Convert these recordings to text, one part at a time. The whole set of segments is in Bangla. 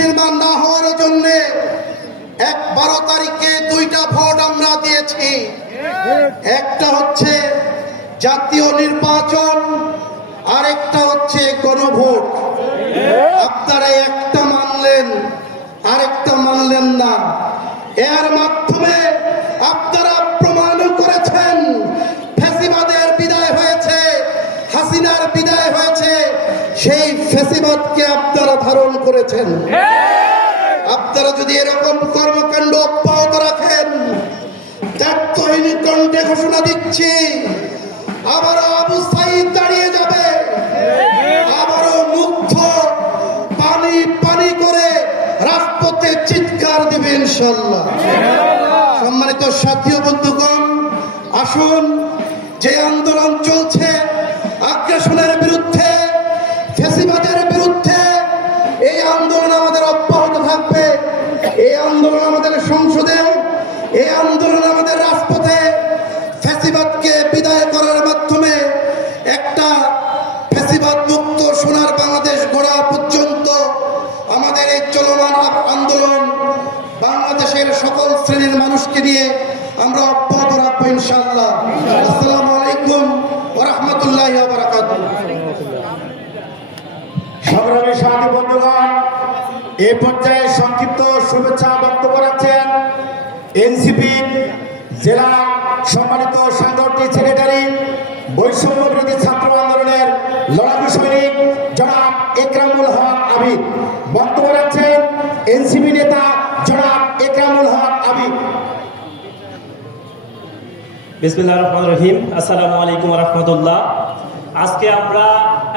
বিনির্মাণ না হওয়ার জন্য 12 তারিখে 2টা ভোট আমরা দিয়েছি। একটা হচ্ছে জাতীয় নির্বাচন, আরেকটা হচ্ছে গণভোট। আপনারা একটা মানলেন, আরেকটা মানলেন না। এর মাধ্যমে আপনারা প্রমাণ করেছেন ফ্যাসিবাদের বিদায় হয়েছে, হাসিনার বিদায় হয়েছে। সেই ফ্যাসিবাদকে আপনারা ধারণ করেছেন। আপনারা যদি এরকম কর্মকাণ্ড অব্যাহত রাখেন, ত্যাগহীন কণ্ঠে ঘোষণা দিচ্ছি, আবারও আবু সাঈদ দাঁড়িয়ে যাবে, আবারও মুগ্ধ পানি পানি করে রাজপথে চিৎকার দিবে ইনশাআল্লাহ। সম্মানিত সাথী ও বন্ধুগণ, আসুন, যে আন্দোলন চলছে আগ্রাসনের বিরুদ্ধে, ফ্যাসিবাদের বিরুদ্ধে, এই আন্দোলন আমাদের অব্যাহত থাকবে। এই আন্দোলন আমাদের সংসদে, এই আন্দোলন আমাদের রাজপথে। ফ্যাসিবাদকে বিদায় করার মাধ্যমে একটা ফ্যাসিবাদ মুক্ত সোনার বাংলাদেশ গড়া পর্যন্ত আমাদের এই চলমান আন্দোলন বাংলাদেশের সকল শ্রেণীর মানুষকে নিয়ে আমরা অব্যাহত রাখবো ইনশাআল্লাহ। আসসালামু আলাইকুম ওয়া রাহমাতুল্লাহি ওয়া বারাকাতুহু। সংগ্রামী সাথী বন্ধুগণ, এই পর্যায়ে সংক্ষিপ্ত শুভেচ্ছা বক্তব্য রাখছেন এনসিপি জেলা সম্মানিত সাংগঠনিক সেক্রেটারি, বৈষম্য বিরোধী ছাত্র আন্দোলনের লড়াকু সৈনিক জনাব একরামুল হক আবিদ। বক্তব্য রাখছেন এনসিপি নেতা জনাব একরামুল হক আবিদ। বিসমিল্লাহির রহমানির রহিম। আসসালামু আলাইকুম ওয়া রাহমাতুল্লাহ। আজকে আমরা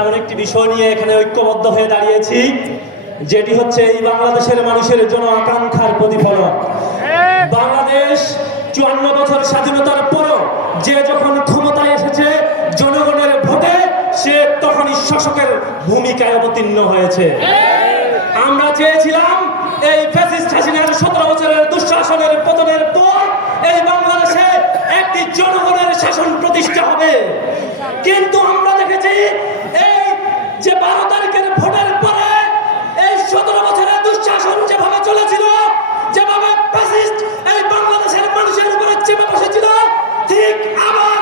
এমন একটি বিষয় নিয়ে এখানে ঐক্যবদ্ধ হয়ে দাঁড়িয়েছি, যেটি হচ্ছে এই বাংলাদেশের মানুষের জন আকাঙ্ক্ষার প্রতিফলন। বাংলাদেশ 54 বছর স্বাধীনতার পরও যে যখন ক্ষমতায় এসেছে জনগণের ভোটে, সে তখনই শাসকের ভূমিকায় অবতীর্ণ হয়েছে। আমরা চেয়েছিলাম এই ফ্যাসিস্ট হাসিনার 17 বছরের দুঃশাসনের পতনের পর এই বাংলাদেশে একটি জনগণের শাসন প্রতিষ্ঠা হবে, কিন্তু আমরা দেখেছি এই যে 12 তারিখের ভোটের পরে এই 17 বছরের দুঃশাসন যেভাবে চলেছিল, যেভাবে ফ্যাসিস্ট এই বাংলাদেশের মানুষের উপরে চেপে বসেছিল, ঠিক আবার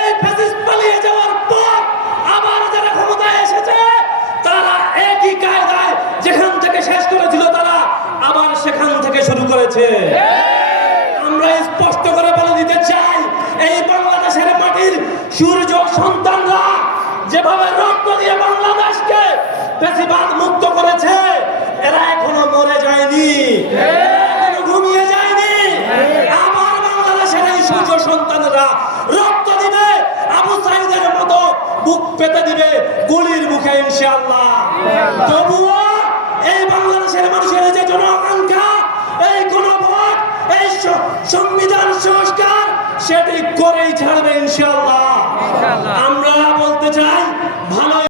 এই ফ্যাসিস্ট পালিয়ে যাওয়ার পর আবার যারা ক্ষমতায় এসেছে তারা একই কায়দায় যেখান থেকে শেষ করেছিল তারা আবার সেখান থেকে শুরু করেছে। আমরা স্পষ্ট করে বলে দিতে চাই, এই বাংলাদেশের মাটির সূর্য সন্তানরা যেভাবে রক্ত দিয়ে বাংলাদেশকে ফ্যাসিবাদ মুক্ত করেছে, এরা এখনো মরে যায়নি, এখনো ঘুমিয়ে যায়নি। আবার বাংলাদেশের এই সূর্য সন্তানরা রক্ত দিবে, আবু সাঈদের মতো বুক পেতে দিবে গুলির মুখে ইনশাআল্লাহ। তবুও এই বাংলাদেশের মানুষের যে জন আকাঙ্ক্ষা, এই গণভোট, এই সংবিধান সংস্কার, সেটি করেই ছাড়বে ইনশাআল্লাহ। আমরা বলতে চাই,